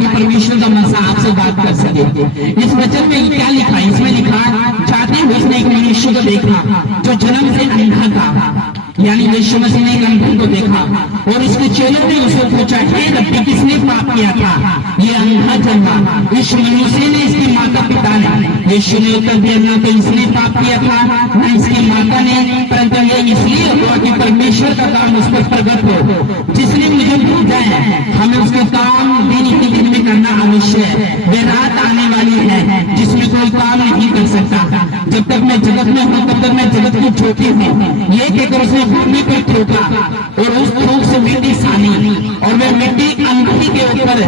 ताकि परमेश्वर का मसा आपसे बात कर सके। इस वचन में क्या लिखा? इसमें लिखा जाते हुए उसने एक मनुष्य को देखा जो जन्म से अंधा था, यानी यीशु मसीह ने एक अंधे को देखा और उसके चेलों ने उससे पूछा, हे रब्बी, किसने पाप किया था ये अंधा जन्मा, इस मनुष्य ने इसके माता पिता ने? यीशु ने उत्तर दिया, ना तो इसने पाप किया था न इसकी माता ने, परंतु ये इसलिए हुआ कि परमेश्वर का काम उस पर प्रकट हो। जिसने मुझे भेजा है हमें उसके काम दिन ही दिन में करना अवश्य है। वे रात आने वाली है जिसमें कोई काम नहीं कर सकता। जब तक मैं जगत में हूँ तब तक मैं जगत की ज्योति हूँ। ये कहकर उसने भूमि पर थूका और उस थूक से मिट्टी सानी और वह मिट्टी अंधी के ऊपर,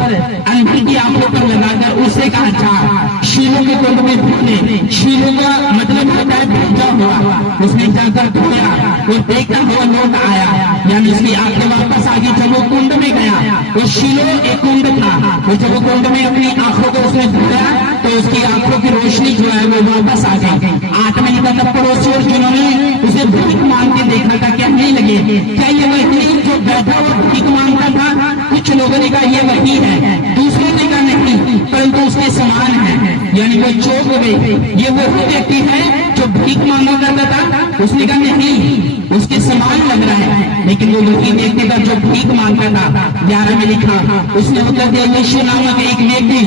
अंधी की आंखों पर लगाकर उससे कहा, जा शीलों के कुंड में धोने। शीलों का मतलब होता है भेजा हुआ। उसने जाकर धोया और देखता हुआ लौट आया, यानी उसकी आंखें वापस आ गई। जब वो कुंड में गया, वो शीलो एक कुंड था, और जब वो कुंड में अपनी आंखों को उसने धोया तो उसकी आंखों की रोशनी जो है वो वापस आ गई। आत्मा लिखा था, पड़ोसी और जिन्होंने उसे भीख मांग के देखा था क्या नहीं लगे, क्या ये वही जो बैठा हुआ भीख मांगता था? कुछ लोगों ने कहा ये वही है, दूसरों ने कहा नहीं, परंतु उसके समान है, यानी वो चौंक गए। ये वही व्यक्ति है जो भीख मांगा करता था? उसने कहा नहीं, उसके समान लग रहा है, लेकिन वो वही व्यक्ति था जो भीख मांगता था। 11 में लिखा, उसने उत्तर दिया, यीशु नामक एक व्यक्ति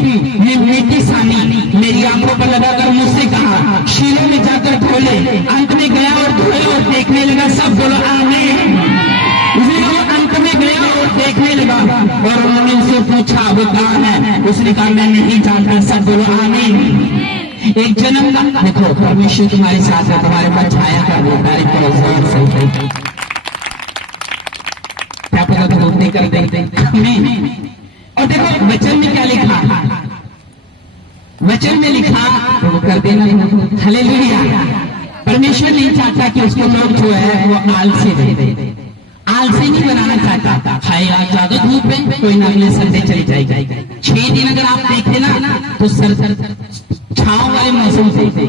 ने मिट्टी सानी मेरी आंखों पर लगाकर मुझसे कहा, शीलों में जाकर धो ले। अंत में गया और धोए और देखने लगा। सब बोलो आमीन। अंत में गया और देखने लगा और उन्होंने उससे पूछा वो कहाँ है? उसने कहा मैं नहीं जानता। सब बोलो आमीन। एक जन्म का देखो, परमेश्वर तुम्हारे साथ है, तुम्हारे पास छाया कर देता है। क्या पता तो नहीं कर देते। और देखो वचन में क्या लिखा, वचन में लिखा तो कर देना। हालेलुया। परमेश्वर नहीं चाहता कि उसको लोग जो है वो आलसी दे, आलसी नहीं बनाना चाहता। हाय आज ज्यादा धूप है, कोई ना अगले संडे चली जाएगी। 6 दिन अगर आप देखे ना तो सर छाव वाले मौसम से,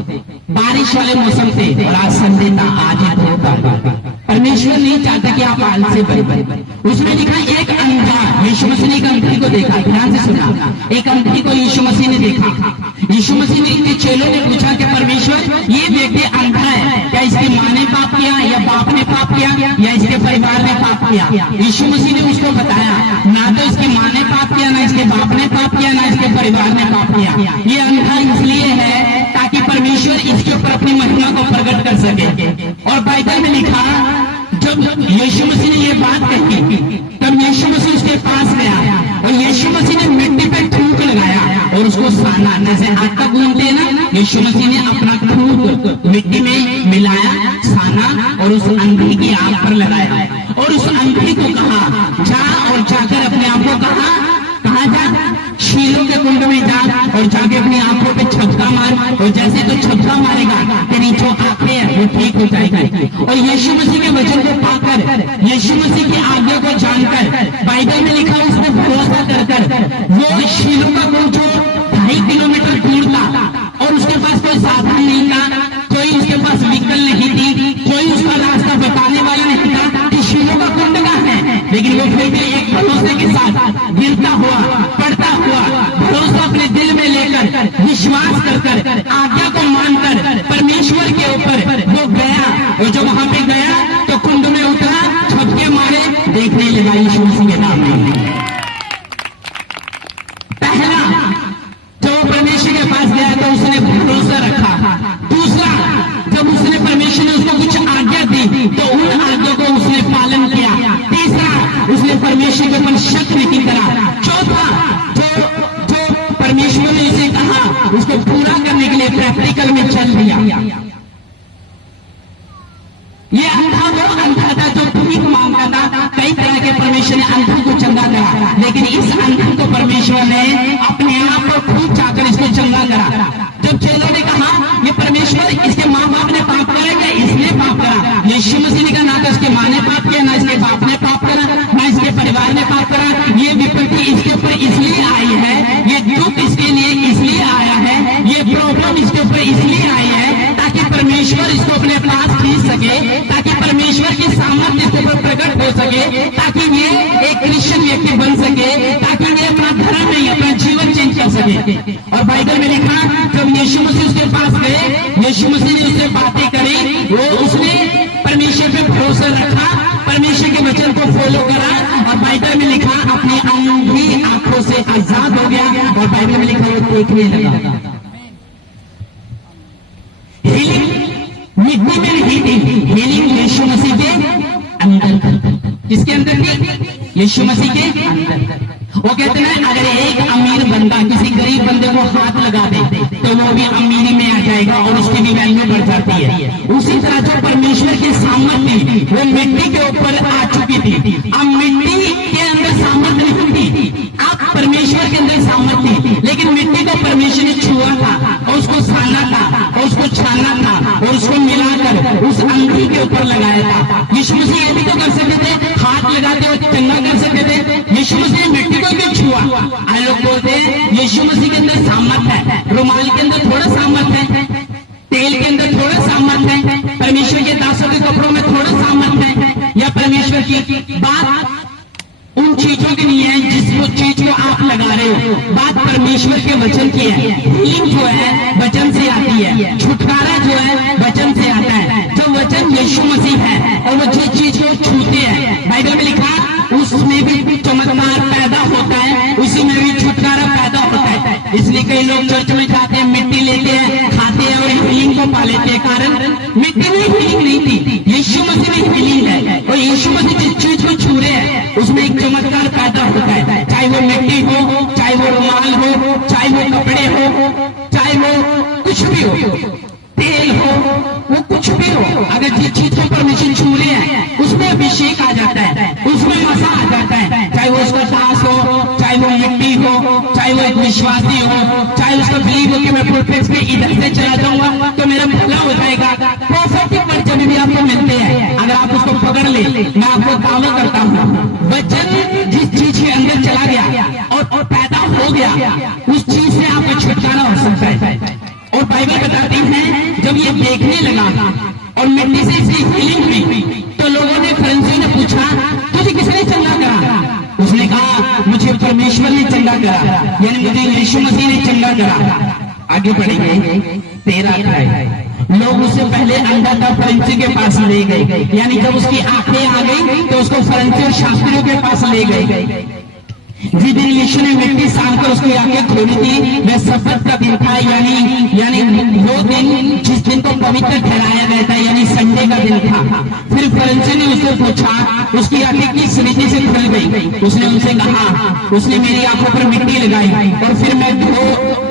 बारिश वाले मौसम से, और आज संडे था, आज धूप। परमेश्वर नहीं चाहता कि आप आलसी बने। उसमें लिखा एक अंधा, यीशु मसीह ने एक अंधी को देखा। ध्यान से सुना, एक अंधी को यीशु मसीह ने देखा। यीशु मसीह ने इनके चेलों ने पूछा कि परमेश्वर ये व्यक्ति अंधा है, क्या इसकी माँ ने पाप किया या बाप ने पाप किया या इसके परिवार ने पाप किया? यीशु मसीह ने उसको बताया, ना तो इसकी माँ ने पाप किया, ना इसके बाप ने पाप किया, ना इसके परिवार ने पाप किया। ये अंधा इसलिए है ताकि परमेश्वर इसके ऊपर अपनी महिमा को प्रकट कर सके। और बाइबल में लिखा, जब यीशु मसीह ने ये बात कही तब यीशु मसीह उसके पास गया और यीशु मसीह ने मिट्टी पे थूक लगाया और उसको साना, जैसे आटा गूंथते हैं ना, यीशु मसीह ने अपना थूक मिट्टी में मिलाया, साना और उस अंधी की आंख पर लगाया और उस अंधी को कहा, जा और जाकर अपने आप को कहा जा, शीलों के कुंड में जा और जाके अपनी आंखों पे छक्का मार, और जैसे तो छक्का मारेगा तेरी जो आंखें हैं वो ठीक हो जाएगी। और यीशु मसीह के वचन को पाकर, यीशु मसीह की आज्ञा को जानकर, बाइबल में लिखा उसको भरोसा कर वो शीलों का कुंड जो 2.5 किलोमीटर दूर था और उसके पास कोई साधन नहीं था, कोई उसके पास व्हीकल नहीं थी, कोई उसका रास्ता बताने वाला नहीं था कि शीलों का कुंड कहाँ है, लेकिन वो फिर भी एक भरोसे के साथ गिरता हुआ, पड़ता हुआ, भरोसा अपने दिल में लेकर, विश्वास कर आज्ञा को मानकर परमेश्वर के ऊपर वो गया। और जब वहां पे गया तो कुंड में उतरा, छपके मारे, देखने लगा यीशु मसीह के नाम में। पहला जब परमेश्वर के पास गया तो उसने भरोसा रखा। दूसरा, जब उसने परमेश्वर ने उसको कुछ आज्ञा दी तो उन आज्ञा को उसने पालन किया। तीसरा, उसने परमेश्वर के ऊपर शक नहीं करा। चौथा, जो परमेश्वर ने उसे कहा उसको पूरा करने के लिए प्रैक्टिकल में चल दिया। ये अंधा वो अंधा था जो भीख मांगता था। कई तरह के परमेश्वर ने अंधा को चंगा करा, लेकिन इस अंधा को परमेश्वर ने अपने आप को खूब चाहकर इसको चंगा करा। जब चेलों ने कहा ये परमेश्वर, इसके माँ बाप ने पाप करा या इसने पाप करा? यीशु मसीह ने कहा ना तो इसके माँ ने पाप किया, ना इसके बाप ने पाप करा, ना इसके परिवार ने पाप करा। ये विपत्ति इसके ऊपर इसलिए आई है, ये दुख इसके लिए इसलिए आया है, ये प्रॉब्लम इसके ऊपर इसलिए आई है ताकि परमेश्वर इसको अपने पास खींच सके, ताकि परमेश्वर की सामर्थ्य इसके ऊपर प्रकट हो सके, ताकि ये एक क्रिश्चियन व्यक्ति बन सके, ताकि ये अपना धर्म नहीं, अपना जीवन सके। और बाइबल में लिखा, जब यीशु मसीह उसके पास गए, यीशु मसीह ने उससे बातें करी, वो उसने परमेश्वर पे भरोसा रखा, परमेश्वर के वचन को फॉलो करा, और बाइबल में लिखा अपनी अंधी आंखों से आजाद हो गया, और बाइबल में लिखा वो देखने लगा। हीलिंग मिट्टी में नहीं थी, हीलिंग यीशु मसीह के अंदर। किसके अंदर थी? यीशु मसीह के अंदर। वो कहते हैं अगर एक अमीर बंदा किसी गरीब बंदे को हाथ लगा दे तो वो भी अमीरी में आ जाएगा और उसकी भी वैल्यू बढ़ जाती है। उसी तरह जो परमेश्वर की सामर्थ्य वो मिट्टी के ऊपर आ चुकी थी, अब मिट्टी के अंदर सामर्थ्य नहीं थी, अब परमेश्वर के अंदर सामर्थ्य थी, लेकिन मिट्टी को परमेश्वर ने छुआ था और उसको साना था और उसको छाना था और उसको मिलाकर उस अंधी के ऊपर लगाया था। यीशु मसीह ये भी तो कर सकते थे, हाथ लगाते हुए चंगा कर सकते थे, यीशु मसीह ने मिट्टी को भी छुआ। आज लोग बोलते हैं यीशु मसीह के अंदर सामर्थ है, रुमाल के अंदर थोड़ा सामर्थ है, तेल के अंदर थोड़ा सामर्थ है, परमेश्वर के दासों के कपड़ों में थोड़ा सामर्थ है, या परमेश्वर की बात उन चीजों की नहीं है जिस वो चीज को आप लगा रहे हो, बात परमेश्वर के वचन की है। हीलिंग जो है वचन से आती है, छुटकारा जो है वचन से आता है। जो वचन यीशु मसीह है और वो जिस चीज को छूते हैं, बाइबल में लिखा उसमें भी चमत्कार पैदा होता है, उसी में भी छुटकारा पैदा होता है। इसलिए कई लोग चर्च में जाते हैं, मिट्टी लेते हैं, खाते हैं और हीलिंग को पा लेते हैं। कारण मिट्टी में हीलिंग नहीं थी, यीशु मसीह में हीलिंग है, और यीशु मसीह जिस चीज को छू रहे हैं उसमें एक चमत्कार पैदा होता है। चाहे वो मिट्टी हो, चाहे वो रुमाल हो, चाहे वो कपड़े हो, चाहे वो कुछ भी हो, तेल हो, वो कुछ भी हो, अगर जिस चीज को परमेश्वर छू रहे हैं उसमें अभिषेक आ जाता है, उसमें मजा आ जाता है। चाहे वो उसका दास हो, चाहे वो मिट्टी हो, चाहे वो एक विश्वासी हो, चाहे उसका बिलीव हो कि मैं प्रोफेट पे इधर से चला जाऊंगा तो मेरा भला हो जाएगा। प्रोफेटिक वचन भी आपको मिलते हैं, अगर आप उसको पकड़ ले, मैं आपको दावा करता हूँ वचन जिस चीज के अंदर चला गया और पैदा हो गया, उस चीज से आपको छुटकारा हो सकता है। और बाइबल बताती है जब ये देखने लगा और मिट्टी से इसकी हीलिंग हुई तो लोगों ने, फरीसी ने पूछा तुझे किसने चंगा करा? उसने कहा मुझे परमेश्वर ने चंगा करा, यानी मुझे यीशु मसीह ने चंगा करा। आगे बढ़ेंगे 13 लोग उससे पहले अंधा था, फरीसी के पास ले गए, यानी जब उसकी आंखें आ गई तो उसको फरीसी और शास्त्रियों के पास ले गए। जिस दिन यीशु ने मिट्टी साफ कर उसकी आंखें खोली थी वह सब्बत का दिन था, यानी वो दिन जिस दिन को पवित्र ठहराया गया था, यानी संडे का दिन था। फिर फरीसी ने उससे पूछा, उसकी आंखें किस रीति से खुल गई? उसने उनसे कहा उसने मेरी आंखों पर मिट्टी लगाई और फिर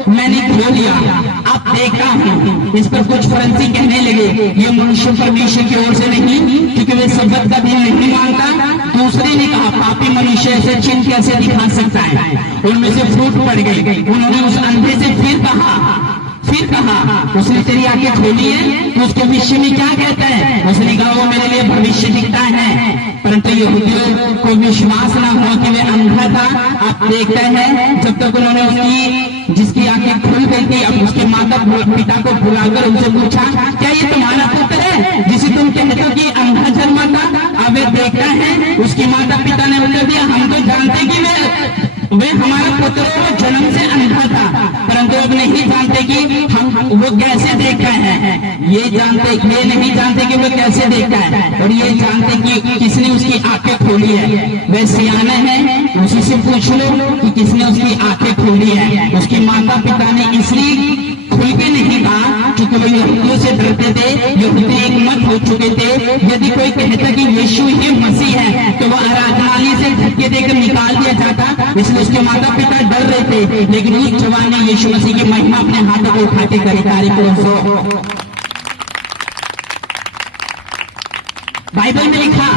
मैंने धो लिया, अब देखता हूँ। इस पर कुछ फरीसी कहने लगे ये मनुष्य परमेश्वर की ओर से नहीं, क्योंकि वे सब्बत का दिन नहीं मानता। दूसरे ने कहा पापी मनुष्य ऐसे चिन्ह कैसे दिखा सकता है? उनमें से फूट पड़ गई। उन्होंने उस अंधे से फिर कहा उसने तेरी आंखें खोली है तो उसके विषय में क्या कहता है? उसने कहा वो मेरे लिए भविष्य दिखता है। परंतु यहूदियों को विश्वास ना हो कि वे अंधा था। आप देखते हैं जब तक उन्होंने उसकी जिसकी आंखें खुल गई थी, अब उसके माता पिता को बुलाकर उनसे पूछा क्या ये तुम्हारा पुत्र है जिसे तुम कहते हो कि अंधा जन्मा था? अब वे देखता है उसकी माता पिता ने उत्तर दिया हम तो जानते कि वे हमारा पुत्र जन्म से अंधा था, परंतु अब नहीं जानते कि हम वो कैसे देखता है। ये नहीं जानते कि वो कैसे देखता है, और ये जानते कि किसने उसकी आंखें खोली है। वह सियाना है, उसी से पूछ लो कि किसने उसकी आंखें खोली है। उसकी माता पिता ने इसलिए खुल के नहीं कहा क्योंकि वो यहूदियों से डरते थे, यहूदी एक मत हो चुके थे। यदि कोई कहता कि यीशु ही मसीह है तो वह आराधनालय से धक्के देकर निकाल दिया जाता, इसलिए उसके माता पिता डर रहे थे। लेकिन उस जवान ने यीशु मसीह की महिमा अपने हाथों को उठा के करी। बाइबल में लिखा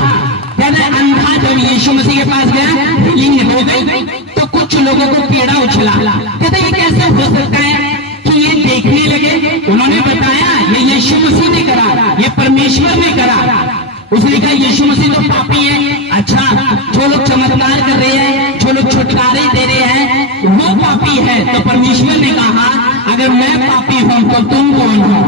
अंधा जब यीशु मसीह के पास गया हीलिंग हो गई तो कुछ लोगों को पीड़ा उछला। कहते ये कैसे हो सकता है कि ये देखने लगे? उन्होंने बताया ये यीशु मसीह ने करा, ये परमेश्वर ने करा। उसने कहा यीशु मसीह तो पापी है। अच्छा, जो लोग चमत्कार कर रहे हैं, जो लोग छुटकारे दे रहे हैं वो पापी है, तो परमेश्वर ने कहा अगर मैं पापी हूं तो तुम कौन हो?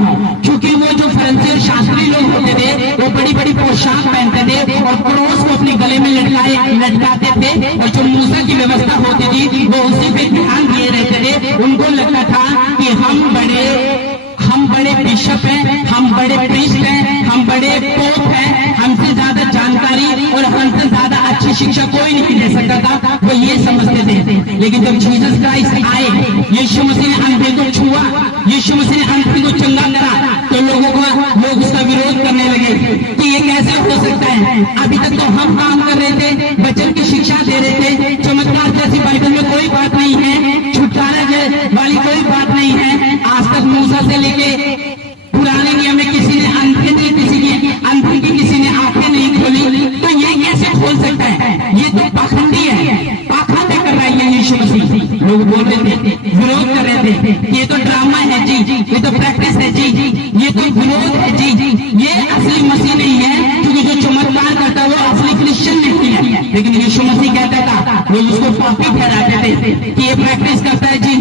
क्योंकि वो जो फरीसी और शास्त्री लोग होते थे वो बड़ी बड़ी पोशाक पहनते थे और क्रोस को अपने गले में लटकाते थे, और जो मूसा की व्यवस्था होती थी वो उसी पे ध्यान दिए रहते थे। उनको लगता था कि हम बड़े बिशप हैं, हम बड़े प्रीस्ट हैं, हम बड़े पोप हैं, हमसे ज्यादा जानकारी और हमसे ज्यादा अच्छी शिक्षा कोई नहीं दे सकता था, वो ये समझते थे। लेकिन जब जीसस क्राइस्ट आए, यीशु मसीह ने अंधे को छुआ, यीशु मसीह ने अंधे को चंगा करा, तो लोग उसका विरोध करने लगे कि ये कैसे हो सकता है। अभी तक तो हम काम कर रहे थे, वचन की शिक्षा दे रहे थे, चमत्कार जैसी बाइबल में कोई बात नहीं है, छुटकारा वाली कोई बात नहीं है। आज तक मूसा से लेके पुराने नियम में किसी ने अंधे की किसी ने आंखें नहीं खोली, तो ये कैसे खोल सकता है? ये तो पाखंडी है, पाखंड कर रहा है यीशु मसीह। लोग बोल रहे थे, विरोध कर रहे थे, ये तो ड्रामा है जी, ये तो प्रैक्टिस है जी, ये तो विरोध है जी, ये असली मसीह नहीं है, क्योंकि जो चमत्कार करता है वो असली क्रिश्चियन नहीं है। लेकिन यीशु मसीह कहता था, वो उसको पापी ठहराते थे कि ये प्रैक्टिस करता है जी,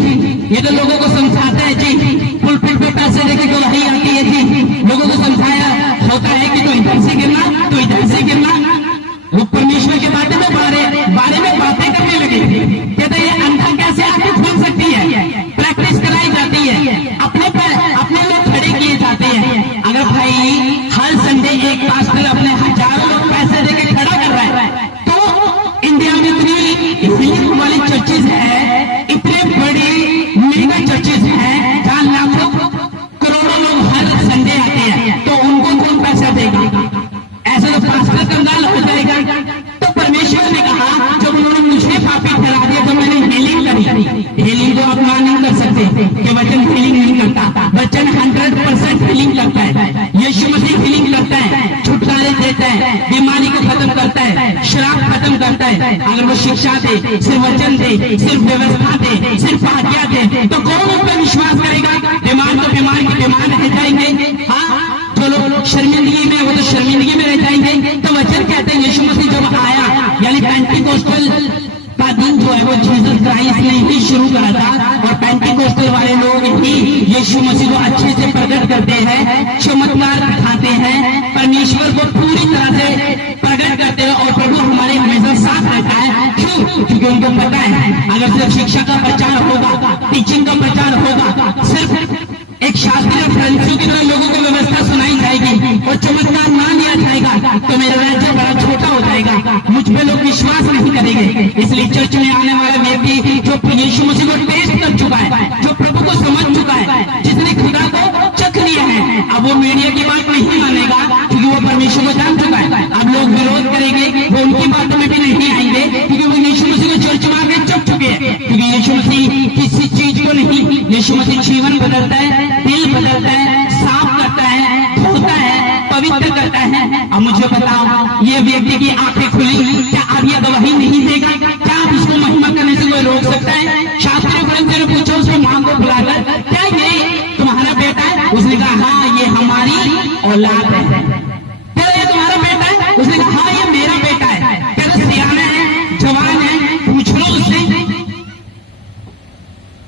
ये तो लोगों को समझाता है जी, पुलपिट पे पैसे देके जो वही आती है जी, लोगों को समझाया होता है कि तो इधर से गिरना, तो इधर से गिरना। वो परमेश्वर के बारे में बातें करने लगे, कहते ये अंधा कैसे आंखें खोल सकती है? प्रैक्टिस कराई जाती है, अपने लोग खड़े किए जाते हैं। अगर भाई हर संडे एक पास्टर अपने हजारों लोग पैसे देके खड़ा कर रहा है, तो इंडिया में इतनी हिलिंग वाली चर्चेज है, इतने बड़ी मेगा चर्चेज हैं, जहां लाखों करोड़ों लोग हर संडे आते हैं, तो उनको कौन पैसा देगा? ऐसा तो पास्टर कंगाल हो जाएगा। तो परमेश्वर ने कहा, जब उन्होंने मुझे पापी ठहरा दिया तो मैंने हीलिंग करी। हीलिंग को आप मान नहीं कर सकते कि वचन हीलिंग नहीं करता, वचन 100% हीलिंग करता है। यीशु मसीह हीलिंग करता है, छुटकारे देता है, बीमारी को खत्म करता है, श्राप खत्म करता है। अगर वो शिक्षा दे, सिर्फ वचन दे, सिर्फ व्यवस्था दे, सिर्फ आज्ञा दे, तो कौन उस पर विश्वास करेगा? बीमार तो बीमार के बीमार रह जाएंगे, हाँ, जो लोग शर्मिंदगी में, वो तो शर्मिंदगी में रह जाएंगे। तो वचन कहते हैं यीशु मसीह जब आया, यानी पेंटिकोस्टल का दिन जो है वो जीसस क्राइस्ट ने ही शुरू करा था, और पेंटिकोस्टल वाले लोग ही यीशु मसीह को अच्छे से प्रकट करते हैं, चमत्कार दिखाते हैं, परमेश्वर को पूरी तरह से प्रकट करते हैं, और प्रभु हमारे हमेशा साथ रहता है। क्यों? क्योंकि उनको पता है, अगर सिर्फ शिक्षा का प्रचार होगा, टीचिंग का प्रचार होगा, सिर्फ एक शास्त्रीय फ्रेंड्सों की तरह लोगों को व्यवस्था सुनाई जाएगी और चमत्कार ना लिया जाएगा, तो मेरा राज्य बड़ा छोटा हो जाएगा, मुझ पे लोग विश्वास नहीं करेंगे। इसलिए चर्च में आने वाला व्यक्ति जो यीशु मसीह को टेस्ट कर चुका है, जो प्रभु को समझ चुका है, जिसने खुदा को चख लिया है, अब वो मीडिया की बात नहीं मानेगा, क्योंकि वो परमेश्वर को जान चुका है। अब लोग विरोध करेंगे, वो उनकी बातों में भी नहीं आएंगे, क्योंकि वो यीशु मसीह को चर्च में आके चख चुके हैं। क्योंकि यीशु मसीह किसी चीज को नहीं, यीशु मसीह जीवन बदलता है, दिल बदलता है, साफ करता है, धोता है, पवित्र करता है। अब मुझे बताओ, ये व्यक्ति की आंखें खुली, क्या अब ये गवाही नहीं देगा? क्या आप इसको महिमा करने से कोई रोक सकता है? शास्त्रीय ग्रंथ ने पूछा उसकी मां को बुलाकर, क्या ये तुम्हारा बेटा है? उसने कहा हाँ, ये हमारी औलाद है। क्या ये तुम्हारा बेटा है? उसने कहा हाँ, ये मेरा बेटा है। क्या सियाना है, जवान है, पूछ लो उससे।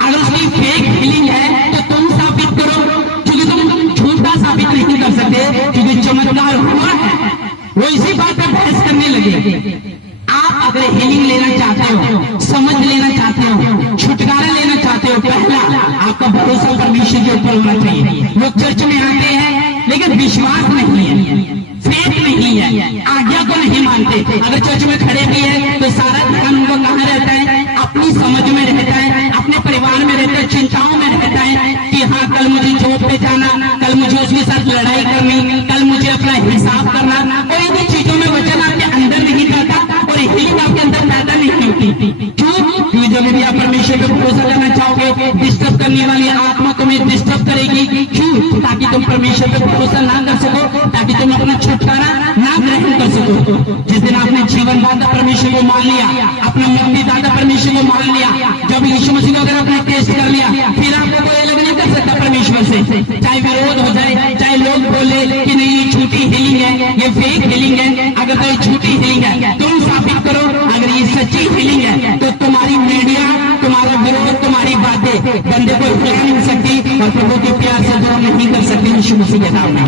अगर उसकी फेक हीलिंग है तो तुम साबित करो, क्योंकि तुम झूठा साबित नहीं कर सकते, क्योंकि चमत्कार हुआ है। वो इसी बात पर बहस करने लगे। आप अगर हीलिंग लेना चाहते हो, समझ लेना चाहते हो, छुटकारा लेना चाहते हो, पहला आपका भरोसा परमेश्वर के ऊपर होना चाहिए। लोग चर्च में आते हैं लेकिन विश्वास नहीं है, फेथ नहीं है, आज्ञा को नहीं मानते। अगर चर्च में खड़े भी है तो सारा ध्यान उनको कहाँ रहता है? अपनी समझ में रहता है, अपने परिवार में रहता है, चिंताओं में रहता है कि हाँ, कल मुझे जॉब पे जाना, कल मुझे उसके साथ लड़ाई करनी, कल मुझे अपना हिसाब करना। और इन चीजों में वचन आपके अंदर नहीं करता और हीलिंग आपके अंदर पैदा नहीं होती। क्यों? क्योंकि जब भी आप परमेश्वर पर भरोसा करना चाहोगे, डिस्टर्ब करने वाली आत्मा तुम्हें डिस्टर्ब करेगी। क्यों? ताकि तुम परमेश्वर पर भरोसा ना कर सको, ताकि तुम अपना छुटकारा ना ग्रहण कर सको। जिस दिन आपने जीवन दाता परमेश्वर को मान लिया, अपना मुक्ति दाता परमेश्वर को मान लिया, जब यीशु मसीह को अगर आपने टेस्ट कर लिया, फिर आपको कोई अलग नहीं कर सकता परमेश्वर से। चाहे विरोध हो जाए, चाहे लोग बोले कि नहीं ये झूठी हीलिंग है, ये फेक हीलिंग है। अगर तो ये झूठी हीलिंग है तुम साबित करो, अगर ये सच्ची हीलिंग है तो तुम्हारी मीडिया, तुम्हारा विरोध, तुम्हारी बातें बंदे को हिला नहीं सकती और प्रभु के प्यार से दूर नहीं कर सकती। यीशु मसीह के नाम में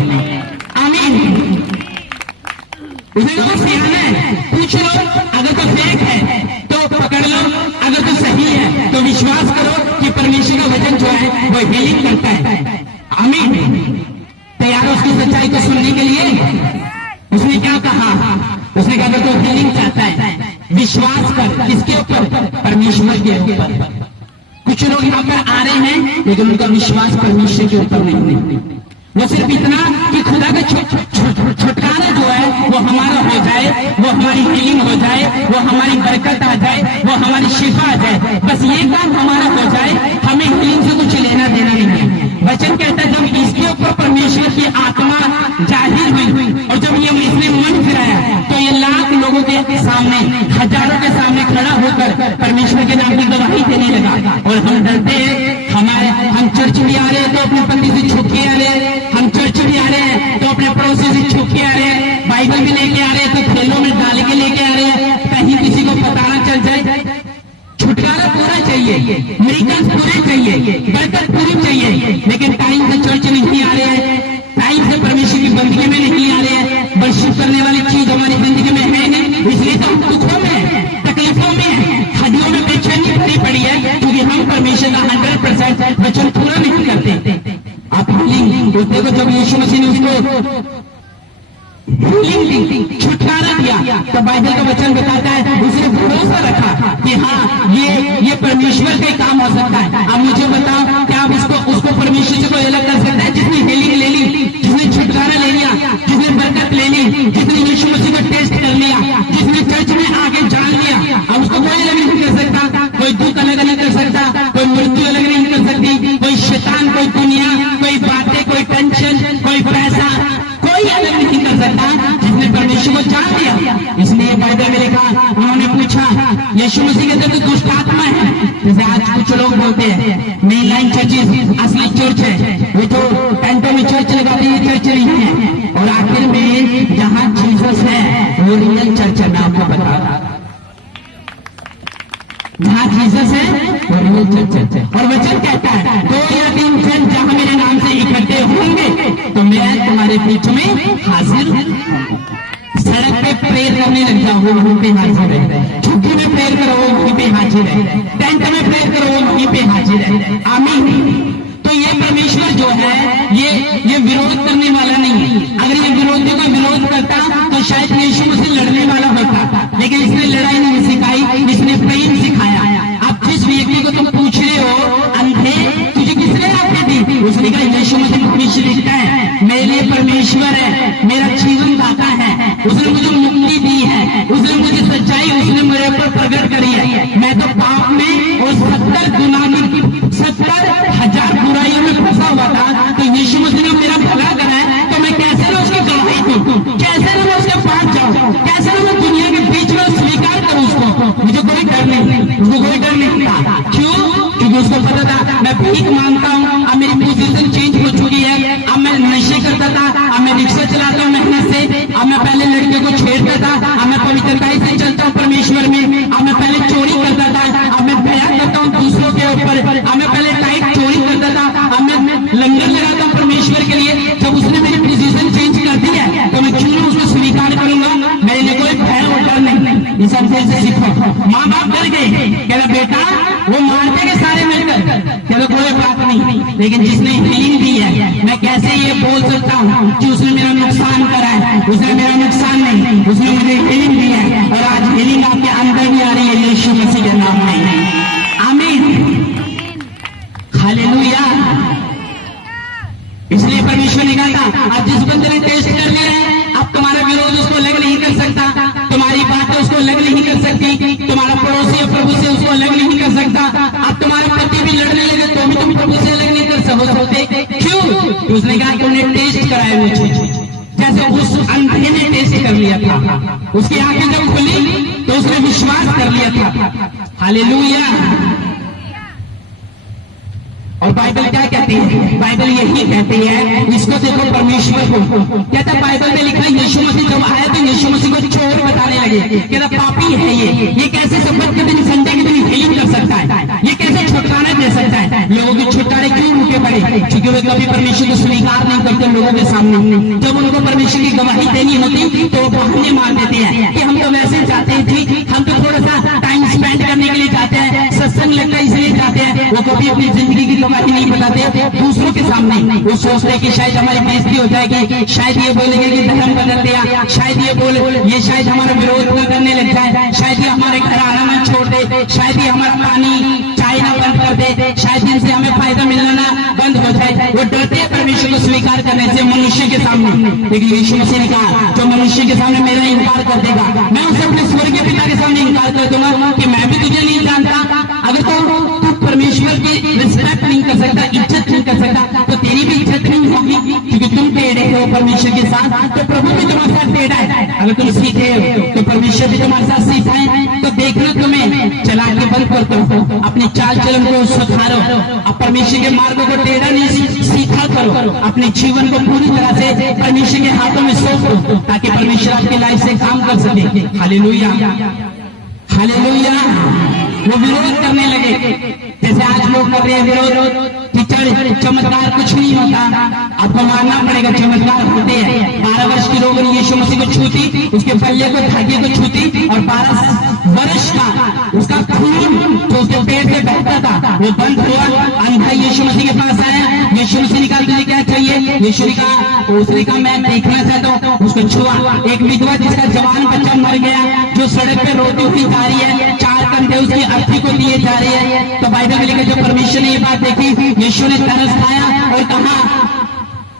आमीन। उसे तो सियाना है, पूछ लो, अगर तो फेक है तो पकड़ लो, अगर तो सही है तो विश्वास करो कि परमेश्वर है वो हीलिंग करता है। आमीन। तैयार उसकी सच्चाई को सुनने के लिए? उसने क्या कहा? उसने कहा तो हीलिंग चाहता है, विश्वास कर। किसके ऊपर? परमेश्वर के ऊपर। कुछ लोग यहाँ पर आ रहे हैं लेकिन उनका विश्वास परमेश्वर के ऊपर नहीं। वो सिर्फ इतना कि खुदा का छुटकारा जो है वो हमारा हो जाए, वो हमारी हीलिंग हो जाए, वो हमारी बरकत आ जाए, वो हमारी शिफा आ जाए, बस ये काम हमारा हो जाए। हमें हीलिंग से कुछ लेना देना नहीं है। वचन कहता है जब इसके ऊपर परमेश्वर की आत्मा जाहिर हुई और जब ये इसने मन फिराया तो ये लाख लोगों के सामने, हजारों के सामने खड़ा होकर परमेश्वर के नाम की गवाही देने लगा। और हम डरते हैं, हम चर्च भी आ रहे हैं तो अपने पति से छुप के आ रहे हैं, हम चर्च भी आ रहे हैं तो अपने पड़ोसी से छुप के आ रहे हैं, बाइबल भी लेके आ रहे हैं तो थैलों में डाल के लेके आ रहे हैं, कहीं किसी को पता ना चल जाए। छुटकारा पूरा चाहिए, मिरेकल्स पूरे चाहिए, बरकत पूरी चाहिए, लेकिन टाइम से चर्च नहीं आ रहे हैं, टाइम से परमेश्वर की बंदगी में नहीं आ रहे हैं, वर्शिप करने वाली चीज हमारी जिंदगी में है नहीं। इसलिए तो हम दुखों में, तकलीफों में, हड्डियों में बेचैनी भरी पड़ी है, क्योंकि हम परमेश्वर का 100% वचन पूरा नहीं करते। आप हीलिंग होते को जब यीशु मसीह ने उसको हीलिंग दी, छुटकारा दिया, तो बाइबल का वचन बताता है उसने भरोसा रखा कि हाँ ये परमेश्वर का काम हो सकता है। अब मुझे बताओ क्या आप उसको परमेश्वर से कोई अलग कर सकता है? जिसने हीलिंग ले ली, जिसने छुटकारा ले लिया, जिसने बरकत ले ली, जिसने यीशु मसीह को टेस्ट कर लिया, जिसने चर्च में आके जान लिया, अब उसको कोई अलग नहीं कर सकता। कोई दुख अलग नहीं कर सकता, कोई मृत्यु अलग नहीं कर सकती, कोई शैतान, कोई दुनिया, कोई बातें, कोई टेंशन, कोई पैसा, कोई अलग नहीं कर सकता जिसने परमेश्वर को जान लिया। इसलिए बाइबल में लिखा, उन्होंने पूछा यीशु मसीह कहते तो दुष्ट आत्मा है। जैसे आज कुछ लोग बोलते हैं मेन लाइन चर्च असली चर्च है, वो तो टेंटों में चर्च लगाते हैं, चर्च नहीं है। और आखिर में जहां जीसस है वो रियल चर्च है। मैं आपको बता रहा, जहां जीसस है वो रियल चर्च है। और वचन कहता है 2 या 3 जन जहां मेरे नाम से इकट्ठे होंगे तो मैं तुम्हारे बीच में हाजिर हूं। सड़क पे प्रेयर करने लग जाओ, वो वहीं पे हाजिर है। छुट्टी में प्रेयर करो, वो वहीं पे हाजिर है। टेंट में प्रेयर करो, वो वहीं पे हाजिर है। आमीन। तो ये परमेश्वर जो है ये विरोध करने वाला नहीं है। अगर ये विरोधियों का विरोध करता तो शायद यीशु मसीह लड़ने वाला होता, लेकिन इसने लड़ाई नहीं सिखाई, इसने प्रेम सिखाया। अब जिस व्यक्ति को तुम पूछ रहे हो अंधे तुझे किसने आज्ञा दी, उसने कहा यीशु मसीह परमेश्वर लिखता है मेरे लिए परमेश्वर है, मेरा जीवन दाता है, उसने मुझे मुक्ति दी है, उसने मुझे सच्चाई उसने मेरे ऊपर प्रकट करी है। मैं तो पाप में और 70 गुनाह की 70,000 बुराइयों में फंसा हुआ था, तो यीशु मसीह ने मेरा भला करा है, तो मैं कैसे ना उसकी गवाही दूं, कैसे ना मैं उसके पास जाऊं, कैसे ना मैं दुनिया के बीच में स्वीकार करूं उसको। मुझे कोई डर नहीं, उसको कोई डर नहीं था। क्यों? क्योंकि उसको पता था मैं भीख मांगता हूं, अब मेरी पोजीशन चेंज हो चुकी है, अब मैं नशे करता था, अब मैं रिक्शा चलाता हूं मेहनत से, अब मैं पहले लड़के को छेड़ता था, अब मैं पवित्रताई से चलता हूं परमेश्वर में, अब मैं पहले चोरी करता था, अब मैं दया करता हूं दूसरों के ऊपर, अब मैं पहले टाइट चोरी करता था, अब मैं लंगर लगाता हूं परमेश्वर के लिए। जब उसने मेरी पोजीशन चेंज कर दी है तो मैं क्यों ना उसको स्वीकार करूंगा। मेरे लिए कोई भय और डर नहीं। इस अंतर से सीखो। माँ बाप डर गए, कहना बेटा वो मारते के सारे मिलकर, चलो कोई बात नहीं, लेकिन जिसने हीलिंग दी है मैं कैसे ये बोल सकता हूँ कि उसने मेरा नुकसान करा है। उसने मेरा नुकसान नहीं, उसने मुझे हीलिंग दी है, और आज हीलिंग आपके अंदर भी आ रही है यीशु मसीह के नाम में। आमीन, हालेलुया। इसलिए परमेश्वर ने कहा था अब जिस बंदे ने टेस्ट कर लिया है, अब तुम्हारा विरोध उसको अलग नहीं कर सकता, तुम्हारी बातें उसको अलग नहीं कर सकती, तुम्हारा पड़ोसी या प्रभु से उसको अलग नहीं कर सकता। अब तुम्हारा पति भी लड़ने लगे तो भी तुम प्रभु से अलग नहीं कर सकते। क्यों? उसने कहा कि उन्हें टेस्ट कराया वो चीज, जैसे उस अंधे ने टेस्ट कर लिया था, उसकी आंखें जब खुली तो उसने विश्वास कर लिया था। हालेलुया। और बाइबल क्या कहती है? बाइबल यही कहती है, इसको देखो परमेश्वर को कहता है, बाइबल में लिखा है यीशु मसीह जब आया तो यीशु मसीह को चोर बताने लगे, कहता पापी है ये कैसे सब्बत के दिन, संडे के दिन हीलिंग कर सकता है, ये कैसे छुटकारा दे सकता है। लोगों के छुटकारे क्यों रुके पड़े? क्योंकि वे कभी परमेश्वर को स्वीकार नहीं करते लोगों के सामने। जब उनको परमेश्वर की गवाही देनी होती तो बहाने मार देते हैं कि हम तो वैसे जाते हैं, हम तो थोड़ा सा टाइम स्पेंड करने के लिए जाते हैं, सत्संग लगता है इसलिए जाते हैं। वो कभी अपनी जिंदगी की गवाही नहीं बताते दूसरों के सामने। वो सोचते हैं कि शायद हमारी बेइज्जती हो जाएगी, शायद ये बोलेंगे कि धर्म बदल दिया, शायद ये बोले ये शायद हमारा विरोध न करने लग जाए, शायद ये हमारे घर आना न छोड़ दे, शायद ये हमारा पानी चाय ना बंद कर दे, शायद इनसे हमें फायदा मिलना ना बंद हो जाए। वो डरते हैं परमेश्वर को स्वीकार करने से मनुष्य के सामने। लेकिन यीशु मसीह ने कहा जो मनुष्य के सामने मेरा इनकार कर देगा, मैं उसे अपने स्वर्गीय पिता के सामने इनकार कर दूंगा कि मैं भी तुझे नहीं जानता। अगर तू परमेश्वर की रिस्पेक्ट नहीं कर सकता, इज्जत नहीं कर सकता, तो तेरी भी इज्जत नहीं होगी, क्योंकि तुम टेढ़े हो परमेश्वर के साथ, तो प्रभु भी तुम्हारे साथ टेढ़ा है। अगर तुम सीखे हो तो परमेश्वर भी तुम्हारे साथ सीखा है। तो देखना तुम्हें चला के बंद कर दो, अपने चाल चलन को सुधारो, अब परमेश्वर के मार्ग को टेढ़ा नहीं सीखा करो, अपने जीवन को पूरी तरह से परमेश्वर के हाथों में सौंप दो, ताकि परमेश्वर आपकी लाइफ से काम कर सके। Hallelujah, hallelujah. वो विरोध करने लगे जैसे आज लोग कर रहे हैं विरोध कि चमत्कार कुछ नहीं होता, आपको मानना पड़ेगा चमत्कार होते हैं। 12 वर्ष की रोगिणी यीशु मसीह को छूती, उसके पल्ले को धागे को छूती, और 12 वर्ष का उसका खून जो उसके पेट से बहता था वो बंद हुआ। अंधा यीशु मसीह के पास आया, यीशु मसीह ने कहा तुझे क्या चाहिए? यीशु ने कहा, उसने कहा मैं देखना चाहता हूँ। उसको छुआ। एक विधवा जिसका जवान बच्चा मर गया, जो सड़क पे रोती हुई जा रही है, 4 कंधे उसकी अर्थी को दिए जा रहे हैं, तो बाइबल में लिखा जो परमेश्वर ने ये बात देखी, यीशु ने तरस खाया और कहा,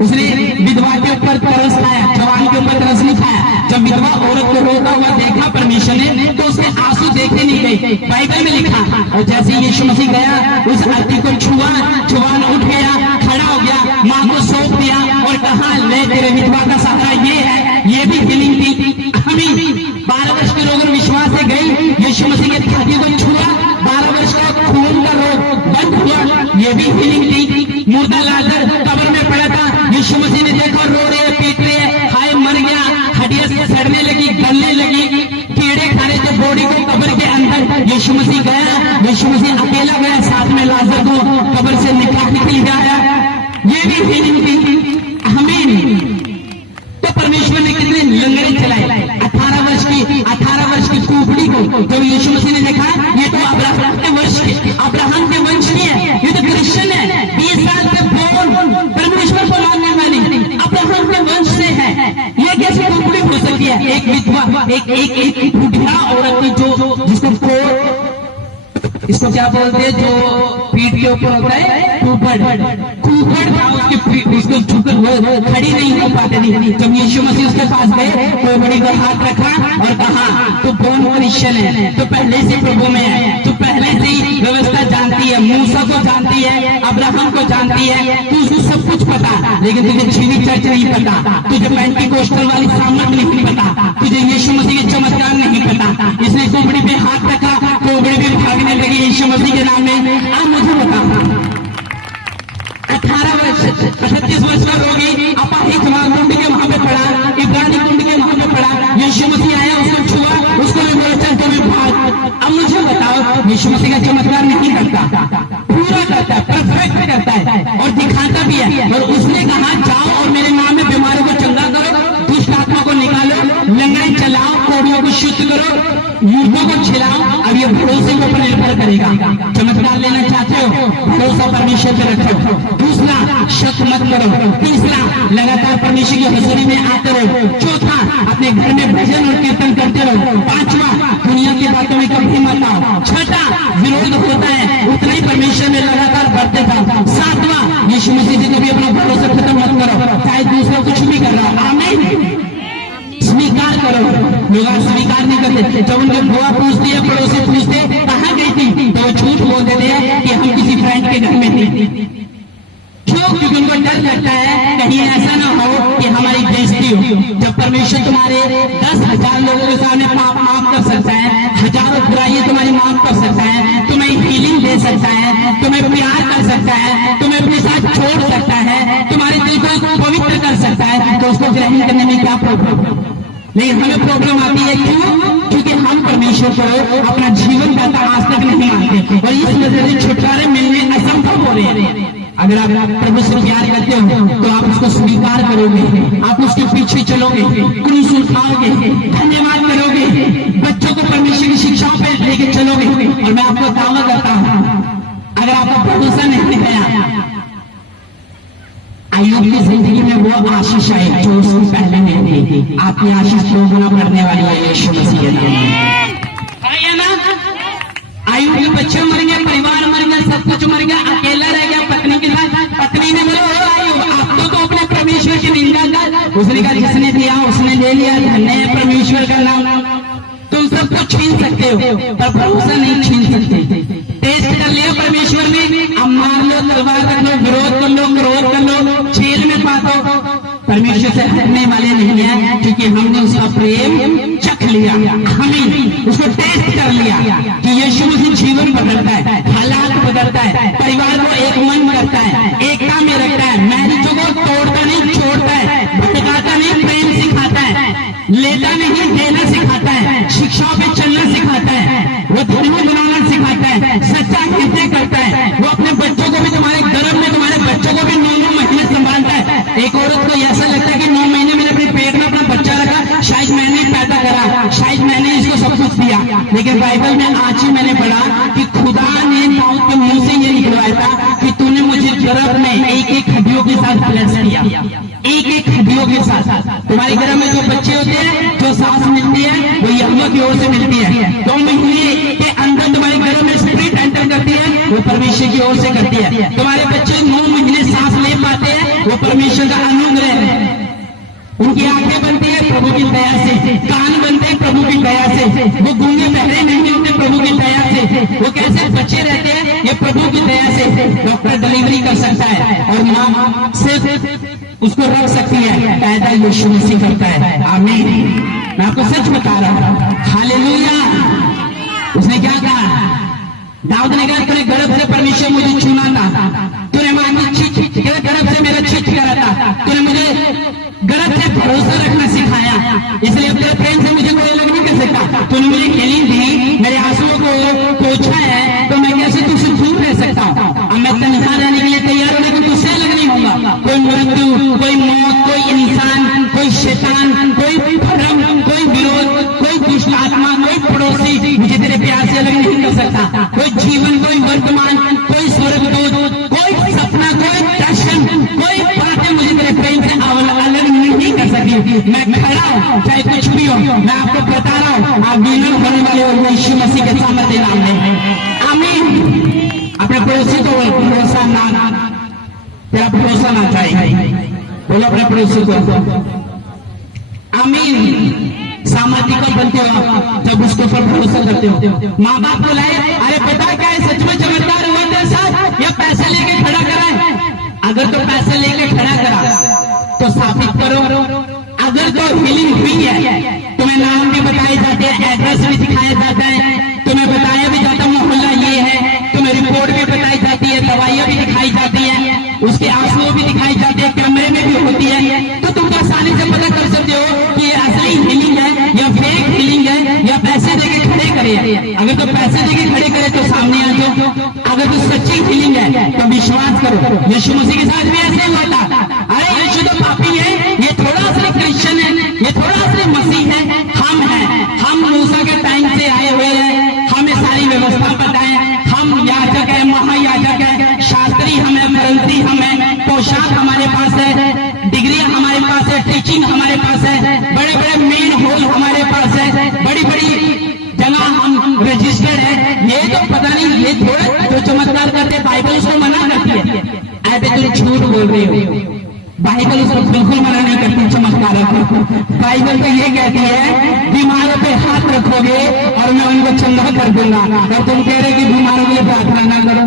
उसने विधवा के ऊपर तरस खाया, जवान के ऊपर तरस नहीं खाया। जब विधवा औरत को रोता हुआ देखा परमेश्वर ने, तो उसके आंसू देखे नहीं गए, बाइबल में लिखा। और जैसे यीशु मसीह गया, उस अर्थी को छुआ, जवान उठ गया, खड़ा हो गया, माँ को सौंप दिया और कहा ले तेरे विधवा का सहारा ये है। ये भी हीलिंग थी। हमें 12 वर्ष के रोग विश्वास से गई, यीशु मसीह के धागे को छुआ, 12 वर्ष का खून का रोग बंद हुआ, ये भी हीलिंग थी। मुर्दा लाजर कब्र में पड़ा था, यीशु मसीह ने देखा रो रहे पीट रहे, हाय मर गया, हड्डियां से सड़ने लगी, गलने लगी, कीड़े खा रहे थे बॉडी को कब्र के अंदर। यीशु मसीह गया, यीशु मसीह अकेला गया, साथ में लाजर को कब्र से निकल गया, ये भी हीलिंग थी। हमें तो परमेश्वर ने कितने लंगड़े चलाए। 18 वर्ष की कुफड़ी को जब यीशु मसीह ने देखा, ये तो अब्राहम के वंश की है, ये तो क्रिश्चियन है, 20 साल से बोल परमेश्वर को मानने वाली अब्राहम के वंश से है, ये कैसे कुफड़ी हो सकती है? एक विधवा, एक बुढ़िया औरत की जो जिसको इसको क्या बोलते हैं, जो पीठ के ऊपर होता है कुफड़ था, उसको झुकर वो खड़ी नहीं हो पाते थी। जब यीशु मसीह उसके पास गए तो बड़ी को हाथ रखा और कहा तू कौन क्रिश्चियन है, तो पहले से प्रभु में है, तू पहले से ही व्यवस्था जानती है, मूसा को जानती है, अब्राहम को जानती है, तुझे सब कुछ पता, लेकिन तुझे जीवित चर्च नहीं पता, तुझे पेंटिकोस्टल वाली सामर्थ नहीं पता, तुझे यीशु मसीह के चमत्कार नहीं पता। इसने कुबड़ी पे हाथ रखा, कुबड़ी भी भागने लगी यीशु मसीह के नाम में। आप मुझे बताओ 38 वर्ष का रोगी अपाहिज कुंड के वहां पे पड़ा, इब्रानी कुंड के वहां पे पड़ा, यीशु मसीह आया, उसको छुआ, उसको भी बोला चल तुम्हें भाग। अब मुझे बताओ यीशु मसीह का चमत्कार नहीं करता, पूरा करता है, परफेक्ट करता है और दिखाता भी है। और उसने कहा जाओ और मेरे नाम में बीमारों को चंगा करो, दुष्ट आत्मा को निकालो, लंगड़े चलाओ, कोड़ियों को शुद्ध करो, मूर्खों को खिलाओ। अब ये भरोसे के ऊपर निर्भर करेगा। चमत्कार लेना चाहते हो, भरोसा परमेश्वर पे रखो। दूसरा, शक मत करो। तीसरा, लगातार परमेश्वर की हजूरी में आते रहो। चौथा, अपने घर में भजन और कीर्तन करते रहो। पांचवा, दुनिया की बातों में कभी मत आओ। छठा, विरोध होता है उतना ही परमेश्वर में लगातार बढ़ते जाओ। सातवां, यीशु मसीह जी को भी अपना भरोसा खत्म मत करो, चाहे दूसरा कुछ भी कर रहा हो। आमीन। स्वीकार करो। लोग स्वीकार नहीं करते। जब उनके बुआ पूछती है, पड़ोसी पूछते कहाँ गई थी, तो झूठ बोल देते हैं कि हम किसी फ्रेंड के घर में थे। क्यों? क्योंकि उनको डर लगता है कहीं ऐसा ना हो कि हमारी बेइज्जती हो। जब परमेश्वर तुम्हारे 10,000 लोगों के सामने पाप माफ कर सकता है, हजारों बुराइयां तुम्हारी माफ कर सकता है, तुम्हें हीलिंग दे सकता है, तुम्हें प्यार कर सकता है, तुम्हें अपने साथ छोड़ सकता है, तुम्हारे दिल को पवित्र कर सकता है, तो उसको ग्रहण करने में क्या प्रॉब्लम? लेकिन हमें प्रॉब्लम आती है। क्यों? क्योंकि हम परमेश्वर को अपना जीवन दाता आज तक नहीं मानते और इस वजह से छुटकारे मिलने असंभव हो रहे हैं। अगर आप प्रभु से प्यार करते हो तो आप उसको स्वीकार करोगे, आप उसके पीछे चलोगे, क्रूस उठाओगे, धन्यवाद करोगे, बच्चों को परमेश्वर की शिक्षाओं पर लेके चलोगे। और मैं आपको दावा करता हूँ, अगर आपका भरोसा नहीं गया, अय्यूब की जिंदगी में वो आशीष आई जो उसकी पहले नहीं थी। आपकी आशीष दो गुना बढ़ने वाली है यीशु मसीह के नाम में ना। अय्यूब के बच्चे मर गए, परिवार मर गया, सब कुछ मर गया, अकेला रह गया पत्नी के साथ। पत्नी ने बोला अय्यूब आप तो अपने परमेश्वर की निंदा कर। उसने कहा जिसने दिया उसने ले लिया, धन्य है परमेश्वर का नाम। तुम सब कुछ छीन सकते हो पर भरोसा नहीं छीन सकते। टेस्ट कर लिया परमेश्वर में, अब मार लो, तलवार रख लो, विरोध कर लो, क्रोध कर लो, जेल में पातो, परमेश्वर से हटने वाले नहीं है, क्योंकि हमने उसका प्रेम चख लिया, हमें उसको टेस्ट कर लिया कि यीशु मसीह जीवन बदलता है, हालात बदलता है, परिवार को एक मन करता है, एकता में रखता है, मैरिजों को तोड़ता नहीं छोड़ता है, भटकाता नहीं, प्रेम सिखाता है, लेता नहीं देना सिखाता है, शिक्षाओं पे चलना सिखाता है, वो धर्म बनाना सिखाता है, सच्चा हृदय करता है। वो अपने बच्चों को भी, तुम्हारे गर्भ में तुम्हारे बच्चों को भी 9 महीने संभालता है। एक औरत को ऐसा लगता है कि 9 महीने मैंने अपने पेट में अपना बच्चा रखा, शायद मैंने पैदा करा, शायद मैंने इसको सब कुछ दिया, लेकिन बाइबल में आज ही मैंने पढ़ा कि खुदा ने दाऊद के मुंह से ये निकलवाया था कि तूने मुझे गर्भ में एक एक हड्डियों के साथ ब्लेस किया, एक एक हड्डियों के साथ। तुम्हारे गर्भ में जो बच्चे होते हैं, जो सांस मिलती है, वो यहोवा की ओर से मिलती है। 2 महीने के अंदर तुम्हारे गर्भ में स्पिरिट एंटर करती है, वो परमेश्वर की ओर से करती है। तुम्हारे बच्चे 9 महीने सांस ले पाते हैं, वो परमेश्वर का अनुग्रह है। उनकी आंखें बनती है प्रभु की दया से, कान बनते हैं प्रभु की दया से, वो गूंगे बहरे नहीं होते प्रभु की दया से, वो कैसे बच्चे रहते हैं ये प्रभु की दया से। डॉक्टर डिलीवरी कर सकता है और मां सिर्फ उसको रख सकती है, पैदा यीशु मसीह करता है। आमीन। मैं आपको सच बता रहा हूं, हालेलुया। उसने क्या कहा? दाऊद ने कहा तूने गर्भ से परमेश्वर मुझे चुना था, तूने गर्भ से मेरा चित करा था, तूने मुझे गर्भ से भरोसा रखना सिखाया, इसलिए अपने प्रेम से मुझे कोई अलग नहीं कर सकता। तूने मुझे हीलिंग दी, मेरे आंसुओं को पोंछा है, तो मैं कैसे तुझसे दूर रह सकता हूँ? अब मैं तन्हा रहने के लिए तैयार हूं, लेकिन तुझसे अलग नहीं होगा। कोई मृत्यु, कोई मौत, कोई इंसान, कोई शैतान, कोई भ्रम, कोई विरोध, कोई दुष्ट आत्मा, कोई पड़ोसी मुझे तेरे प्यार से अलग नहीं कर सकता। कोई जीवन, कोई वर्तमान, कोई स्वर्गदूत, कोई सपना, कोई दर्शन, कोई बातें मुझे तेरे प्रेम से अलग नहीं कर सकी। मैं खड़ा हूं चाहे कुछ भी हो, मैं आपको बता रहा हूं आप विनर होने वाले हो यीशु मसीह के सामर्थ्य नाम में। आमीन। अपने पड़ोसी को भरोसा ना, तेरा भरोसा ना चाहिए, बोलो अपने पड़ोसी को। आमीन। सामाजिक बनते हो जब उसके ऊपर भरोसा करते हो। माँ बाप बुलाए, अरे पता क्या है सच में चमत्कार हुआ तेरे साथ, या पैसे लेके खड़ा करा है? अगर तो पैसे लेके खड़ा करा तो साबित करो। अगर तो हीलिंग हुई है, तुम्हें नाम भी बताए जाते हैं, एड्रेस भी दिखाया जाता है, तुम्हें बताया भी जाता मोहल्ला ये है, तुम्हें रिपोर्ट भी बताई जाती है, दवाइयां भी दिखाई जाती है, उसके आंसू भी दिखाई जाते हैं, कैमरे में भी होती है, तो तुम आसानी से पता कर सकते हो कि ये असली हीलिंग है या फेक हीलिंग है या पैसे देके खड़े करे। अगर तो पैसे देके खड़े करे तो सामने आ जाओ, अगर तो सच्ची हीलिंग है तो विश्वास करो। यीशु मसीह के साथ भी ऐसे हुआ था। अरे यीशु तो पापी है, ये थोड़ा असली क्रिश्चियन है, ये थोड़ा असली मसीह है, हम हैं, हम मूसा के टाइम से आए हुए हैं, हमें सारी व्यवस्था पता है, हम याजक है, महायाजक है, शास्त्री हम है, फरीसी हम है, पोशाक हमारे पास है, डिग्रियां हमारे पास है, टीचिंग हमारे पास है, बड़े बड़े मेन हॉल हमारे पास है, बड़ी बड़ी जगह हम रजिस्टर्ड है। ये तो पता नहीं, ये थोड़ा जो चमत्कार करते बाइबल उसको मना करती है। ऐसे तुम झूठ बोल रहे हो, बाइबल उसको बिल्कुल मना नहीं करती चमत्कार को। बाइबल तो ये कहती है बीमारों पे हाथ रखोगे और मैं उनको चंगा कर दूंगा, और तुम कह रहे कि बीमारों के लिए प्रार्थना ना करो।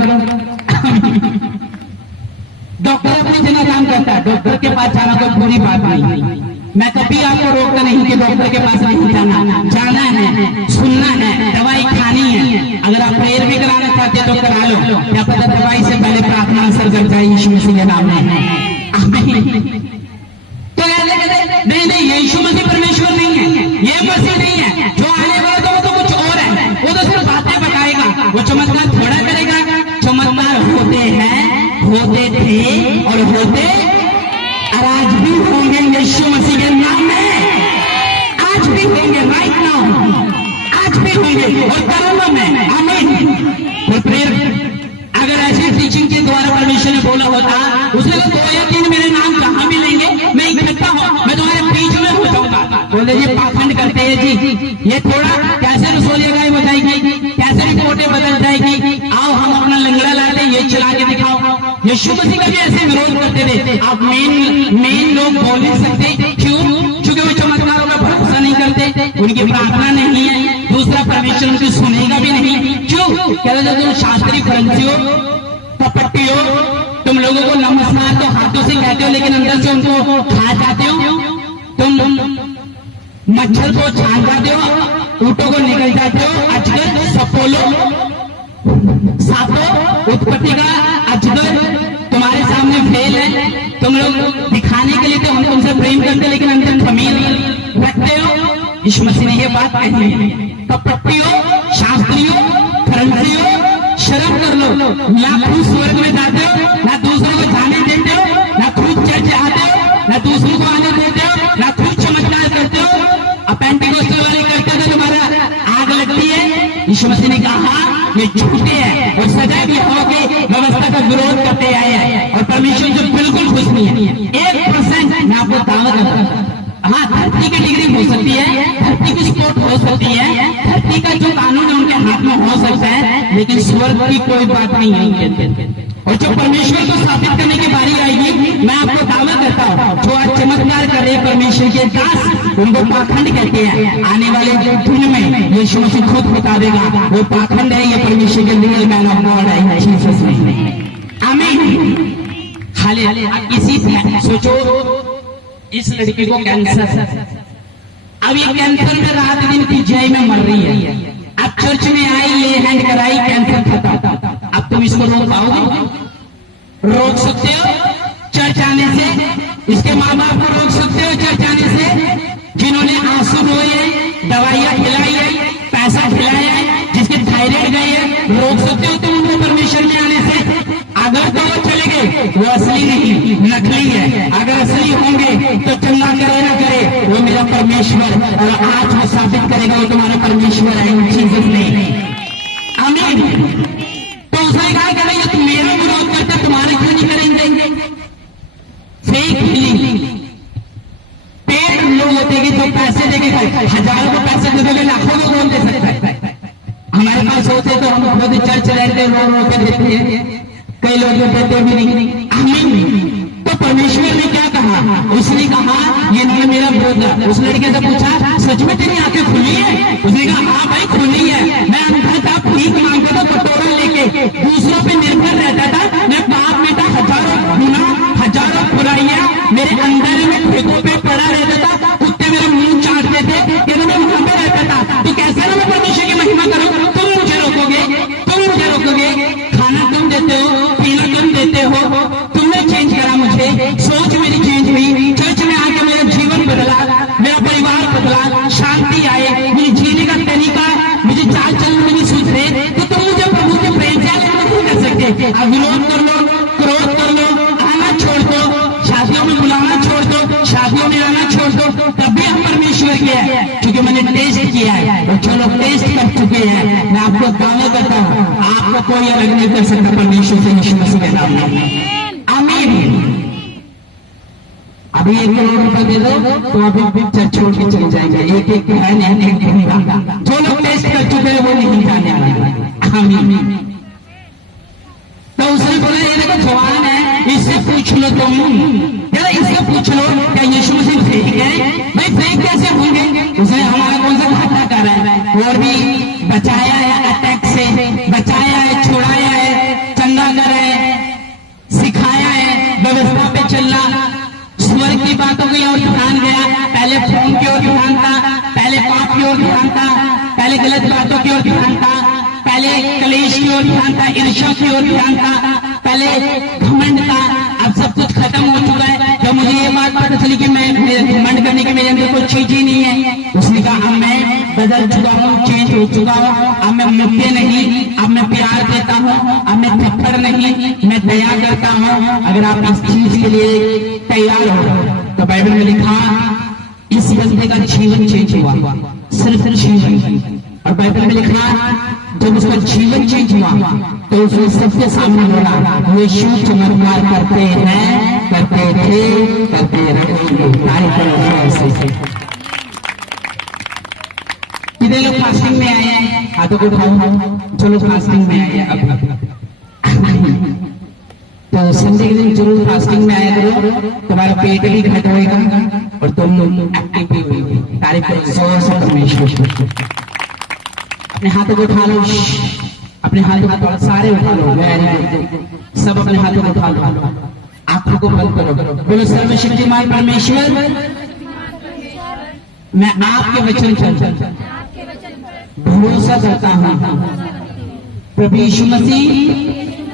डॉक्टर अपनी जगह काम करता है, डॉक्टर के पास जाना कोई बुरी बात नहीं। मैं कभी आपको रोकता नहीं कि डॉक्टर के पास नहीं जाना, जाना है, सुनना है, दवाई खानी है। अगर आप प्रेयर भी कराना चाहते तो करा लो, क्या पता दवाई से पहले प्रार्थना असर कर जाए यीशु मसीह के नाम में। तो नहीं नहीं, यीशु मसीह परमेश्वर नहीं है, ये मसीह नहीं है। जो आने वाला तो वो तो कुछ और है, वो तो सिर्फ बातें बताएगा, वो चमत्कार थोड़ा करेगा। चमत्कार होते हैं, होते थे और होते और आज भी होंगे यीशु मसीह के नाम में। आज भी होंगे, राइट नाउ आज भी होंगे और करोड़ों में। आमीन। और प्रेयर अगर ऐसी टीचिंग के द्वारा परमेश्वर ने बोला होता, उसने कहा 2 या 3 मेरे नाम कहाँ मिलेंगे, मैं इकट्ठा हूँ, मैं तुम्हारे बीच में हो जाऊंगा। बोले ये पाखंड करते हैं जी, ये थोड़ा कैसे रसोलिया गाय बजाएगी, कैसे रिपोर्टें बदल जाएगी, आओ हम अपना लंगड़ा लाते ये चला के दिखाओ। यीशु मसीह का भी ऐसे विरोध करते थे। आप मेन लोग बोल नहीं सकते, क्यों? क्योंकि वो चमत्कारों का भरोसा नहीं करते, उनकी प्रार्थना नहीं है, दूसरा परमेश्वर उनकी सुनेगा भी नहीं। क्यों? कहते थे तुम शास्त्री फरीसियों, कपटियों, तुम लोगों को नमस्कार तो हाथों से कहते हो लेकिन अंदर से उनको खा जाते हो, तुम मच्छर को छान जाते हो, ऊँटों को निकल जाते हो, अजगर, सपोलो, सातों, उत्पत्ति का अजगर तुम्हारे सामने फेल है। तुम लोग दिखाने के लिए तो हम तुमसे प्रेम करते हैं लेकिन अंदर खमीर रखते हो। यीशु मसीह ने ये बात कही है। कपटियों, शास्त्रियों, फरीसियों, शर्म कर लो, ना खुद स्वर्ग में जाते हो, ना दूसरों को जाने देते हो, ना खुद चर्च आते हो, ना दूसरों को आने देते हो, ना खुद चमत्कार करते हो। पेंटिकोस्टल वाले करते थे, तुम्हारा आग लगती है। यीशु मसीह ने कहा ये झूठे हैं और सजा भी होगी, व्यवस्था का विरोध करते आए हैं और परमेश्वर जो बिल्कुल खुश नहीं है। 1% मैं आपको दावा करता हूँ, हाँ धरती की डिग्री हो सकती है, धरती की स्पोर्ट हो सकती है, धरती का जो कानून है उनके हाथ में हो सकता है, लेकिन स्वर्ग की कोई बात नहीं है। और जो परमेश्वर को स्थापित करने की बारी आएगी, मैं आपको दावा करता हूँ जो आज चमत्कार कर रहे परमेश्वर के दास, उनको पाखंड कहते हैं। आने वाले दिन में यीशु मसीह खुद बता देगा वो पाखंड है, ये परमेश्वर के रियल मैन ऑफ गॉड है, जीसस नहीं। आमीन। खाली इसी सोचो, इस लड़की को कैंसर है, अब ये कैंसर में रात दिन की जय में मर रही है। अब चर्च में आई, ले हैंड कराई, कैंसर खत्म। अब तुम इसको रोक पाओगे? रोक सकते हो चर्च आने से? इसके माँ बाप को रोक सकते हो चर्च आने से? जिन्होंने आंसू रोए, दवाइयां खिलाई है, पैसा खिलाया है, जिसके थायराइड गई है, रोक सकते हो तुम उनको परमेश्वर में आने से? अगर तो वो चले गए, वो असली नहीं नकली है। अगर असली होंगे तो चंगा करे ना करे, वो मेरा परमेश्वर, और आज वो साबित करेगा वो तुम्हारा परमेश्वर है, जीसस नहीं। आमीन। तो उसने कहा कि ये तुम मेरा विरोध करते, तुम्हारे क्यों नहीं करेंगे? Fake healing. पेड़ लोग होते हैं जो पैसे देके, हजारों को पैसे दे दोगे, लाखों को कौन दे सकता है? हमारे पास होते तो हम खुद चर्च रहते, रो के देते हैं, कई लोग देते भी नहीं। आमीन। तो परमेश्वर ने क्या कहा? उसने कहा ये नहीं मेरा विरोध है। उस लड़के से पूछा सच में तेरी आंखें खुली है? उसने कहा हाँ भाई खुली है, मैं अंधा था, भीख मांगता था कटोरा लेके, दूसरों पे निर्भर रहता था, मैं पाप में था, हजारों गुनाह, हजारों बुराइयां मेरे अंदर में फेंकों पे पड़ा रहता था, कुत्ते मेरा मुंह चाटते थे, ये मैं वहां पे रहता था। तो कैसे ना मैं परमेश्वर की महिमा करूं? तुम मुझे रोकोगे? तुम मुझे रोकोगे? खाना तुम देते हो, पीना तुम देते हो, तुमने चेंज करा मुझे, सोच मेरी चेंज हुई, चर्च में आके मेरा जीवन बदला, मेरा परिवार बदला, शांति आए, मेरी जीने का तरीका, मुझे चाल चलन मेरी सुधरे, तो तुम मुझे प्रभु के प्रेम से नहीं कर सकते। अब विरोध कर लो, क्रोध कर लो, आना छोड़ दो, शादियों में बुलाना छोड़ दो, शादियों में आना छोड़ दो, तब भी हम परमेश्वर के हैं, क्योंकि मैंने टेस्ट किया है। और जो लोग टेस्ट कर चुके हैं, मैं आपको दावा करता हूँ आपको कोई अलग नहीं कर सकता परमेश्वर से, यीशु मसीह के नाम में। आमीन। अभी 1 करोड़ रुपए दे दो तो अभी चर्च छोड़ के चले जाएंगे। एक है नहीं, एक जो लोग टेस्ट कर चुके हैं वो नहीं जाने वाले। आमीन। तो उसने बोला ये देखो जवान है, इससे पूछ लो तुम, यार इससे पूछ लो क्या यीशु मसीह फेक है? भाई फेक कैसे होंगे? उसने हमारा कौन सा घाटा कर रहा है? और भी बचाया है, अटैक से बचाया है, छुड़ाया है, चंगा करा है, सिखाया है, व्यवस्था पे चलना, स्वर्ग की बातों की ओर ध्यान गया, पहले फोन की ओर ध्यान था, पहले पाप की ओर ध्यान था, पहले गलत बातों की ओर ध्यान था, पहले कलेश की ओर ध्यान था, ईर्ष्या की ओर ध्यान था, पहले घमंड था। अब सब कुछ खत्म हो चुका है। जब मुझे ये बात पता चली कि मैं घमंड करने की मेरे अंदर कोई चीज ही नहीं है, उसने कहा अब मैं बदल चुका हूँ, चेंज हो चुका हूँ, अब मैं मुद्दे नहीं, अब मैं प्यार देता हूँ, अब मैं थप्पड़ नहीं, मैं दया करता हूँ। अगर आप इस चीज के लिए तैयार हो तो बाइबल में लिखा इस बंदे का जीवन चेंज हुआ, सिर्फ जीवन। और बाइबल में लिखा जब उसका जीवन चेंज हुआ तो उसने सबके सामने बोला यीशु चमत्कार करते हैं, करते थे, करते रहेंगे। कितने लोग फास्टिंग में आए हैं? हाथों को उठाओ जो लोग फास्टिंग में आए हैं। अब तो संडे के दिन जरूर फास्टिंग में आया करो, तुम्हारा पेट भी घट होएगा और तुम एक्टिव भी होगी। तारीफ करो जोर से परमेश्वर। अपने हाथों को उठा लो, अपने हाथों को सारे उठा लो, सब अपने हाथों को उठा लो, आंखों को बंद करो, बोलो सर्वशक्तिमान परमेश्वर मैं आपके वचन पर भरोसा करता हूं। प्रभु यीशु मसीह